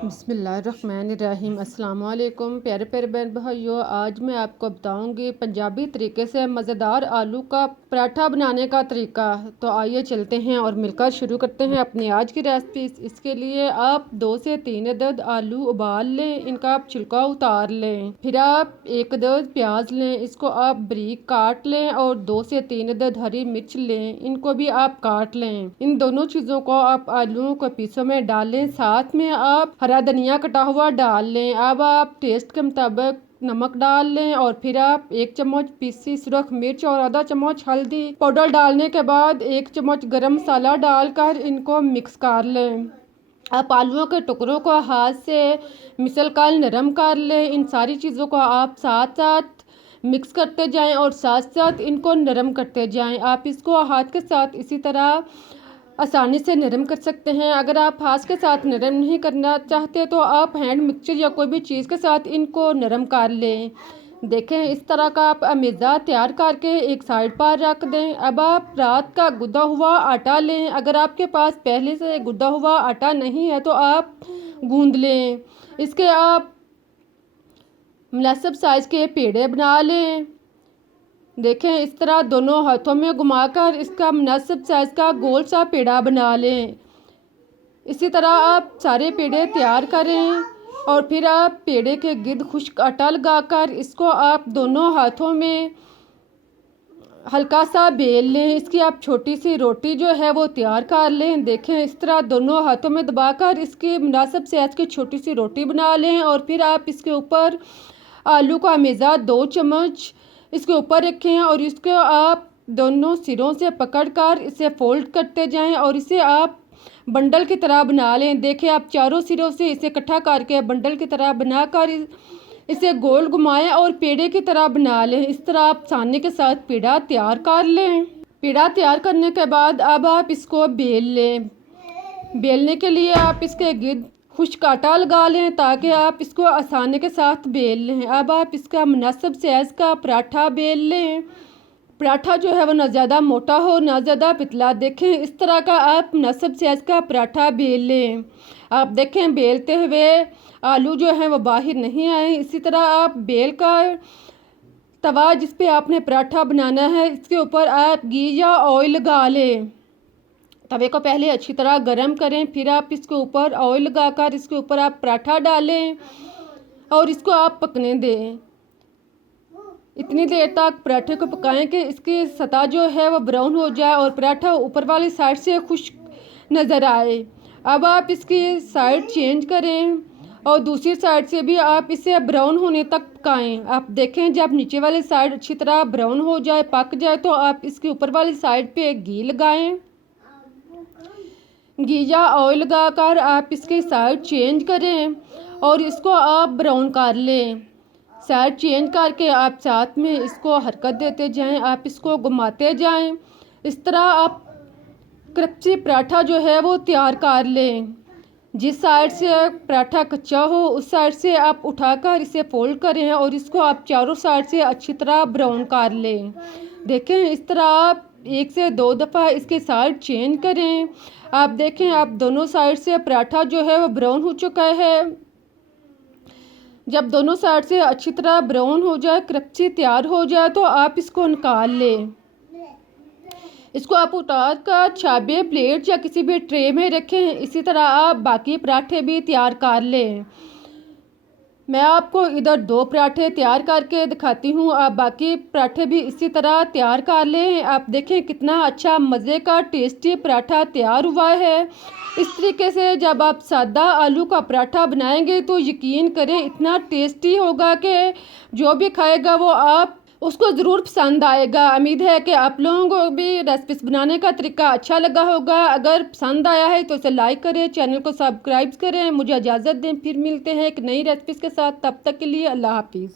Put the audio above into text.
बिस्मिल्लाहिर्रहमानिर्रहीम। अस्सलाम वालेकुम प्यारे प्यारे बहन भाइयों, आज मैं आपको बताऊंगी पंजाबी तरीके से मज़ेदार आलू का पराठा बनाने का तरीका। तो आइए चलते हैं और मिलकर शुरू करते हैं अपनी आज की रेसिपी। इसके लिए आप 2 से 3 अदद आलू उबाल लें, इनका आप छिलका उतार लें। फिर आप 1 अदद प्याज लें, इसको आप बारीक काट लें और 2 से 3 अदद हरी मिर्च लें, इनको भी आप काट लें। इन दोनों चीज़ों को आप आलूओं को पीसों में डालें, साथ में आप हरा धनिया कटा हुआ डाल लें। अब आप टेस्ट के मुताबिक नमक डाल लें और फिर आप 1 चम्मच पीसी सुरख मिर्च और आधा चम्मच हल्दी पाउडर डालने के बाद 1 चम्मच गरम मसाला डालकर इनको मिक्स कर लें। आप आलूओं के टुकड़ों को हाथ से मिसल कर नरम कर लें। इन सारी चीज़ों को आप साथ साथ मिक्स करते जाएं और साथ साथ इनको नरम करते जाएं। आप इसको हाथ के साथ इसी तरह आसानी से नरम कर सकते हैं। अगर आप हाथ के साथ नरम नहीं करना चाहते तो आप हैंड मिक्सचर या कोई भी चीज़ के साथ इनको नरम कर लें। देखें, इस तरह का आप अमेज़ा तैयार करके एक साइड पर रख दें। अब आप रात का गुदा हुआ आटा लें। अगर आपके पास पहले से गुदा हुआ आटा नहीं है तो आप गूंद लें। इसके आप मुनासिब साइज़ के पेड़े बना लें। देखें, इस तरह दोनों हाथों में घुमाकर इसका मुनासिब साइज़ का गोल सा पेड़ा बना लें। इसी तरह आप सारे पेड़े तैयार करें और फिर आप पेड़े के गिर्द खुश्क आटा लगाकर इसको आप दोनों हाथों में हल्का सा बेल लें। इसकी आप छोटी सी रोटी जो है वो तैयार कर लें। देखें, इस तरह दोनों हाथों में दबाकर इसकी मुनासिब साइज़ की छोटी सी रोटी बना लें और फिर आप इसके ऊपर आलू का अमेज़ा 2 चम्मच इसके ऊपर रखें और इसको आप दोनों सिरों से पकड़कर इसे फोल्ड करते जाएं और इसे आप बंडल की तरह बना लें। देखें, आप चारों सिरों से इसे इकट्ठा करके बंडल की तरह बनाकर इसे गोल घुमाएं और पेड़े की तरह बना लें। इस तरह आप सानने के साथ पेड़ा तैयार कर लें। पेड़ा तैयार करने के बाद अब आप इसको बेल लें। बेलने के लिए आप इसके गिर्द खुश्क आटा लगा लें ताकि आप इसको आसानी के साथ बेल लें। अब आप इसका मुनासिब साइज़ का पराठा बेल लें। पराठा जो है वो ना ज़्यादा मोटा हो ना ज़्यादा पतला। देखें, इस तरह का आप मुनासिब साइज़ का पराठा बेल लें। आप देखें, बेलते हुए आलू जो है वो बाहर नहीं आए। इसी तरह आप बेल कर तवा जिस पे आपने पराठा बनाना है इसके ऊपर आप घी या ऑयल लगा लें। तवे को पहले अच्छी तरह गरम करें, फिर आप इसके ऊपर ऑयल लगाकर इसके ऊपर आप पराठा डालें और इसको आप पकने दें। इतनी देर तक पराठे को पकाएं कि इसकी सतह जो है वो ब्राउन हो जाए और पराठा ऊपर वाली साइड से खुश्क नज़र आए। अब आप इसकी साइड चेंज करें और दूसरी साइड से भी आप इसे ब्राउन होने तक पकाएं। आप देखें, जब नीचे वाली साइड अच्छी तरह ब्राउन हो जाए, पक जाए, तो आप इसके ऊपर वाली साइड पे घी लगाएं। घी या ऑयल लगाकर आप इसकी साइड चेंज करें और इसको आप ब्राउन कर लें। साइड चेंज करके आप साथ में इसको हरकत देते जाएं, आप इसको घुमाते जाएं। इस तरह आप क्रंची पराठा जो है वो तैयार कर लें। जिस साइड से पराठा कच्चा हो उस साइड से आप उठाकर इसे फोल्ड करें और इसको आप चारों साइड से अच्छी तरह ब्राउन कर लें। देखें, इस तरह आप 1 से 2 दफ़ा इसके साइड चेंज करें। आप देखें, आप दोनों साइड से पराठा जो है वो ब्राउन हो चुका है। जब दोनों साइड से अच्छी तरह ब्राउन हो जाए, क्रंची तैयार हो जाए, तो आप इसको निकाल लें। इसको आप उतार कर छाबे प्लेट या किसी भी ट्रे में रखें। इसी तरह आप बाकी पराठे भी तैयार कर लें। मैं आपको इधर 2 पराठे तैयार करके दिखाती हूँ, आप बाकी पराठे भी इसी तरह तैयार कर लें। आप देखें कितना अच्छा मज़े का टेस्टी पराठा तैयार हुआ है। इस तरीके से जब आप सादा आलू का पराठा बनाएंगे तो यकीन करें इतना टेस्टी होगा कि जो भी खाएगा वो आप उसको ज़रूर पसंद आएगा। उम्मीद है कि आप लोगों को भी रेसिपीज़ बनाने का तरीका अच्छा लगा होगा। अगर पसंद आया है तो इसे लाइक करें, चैनल को सब्सक्राइब करें। मुझे इजाज़त दें, फिर मिलते हैं एक नई रेसिपीज़ के साथ। तब तक के लिए अल्लाह हाफिज़।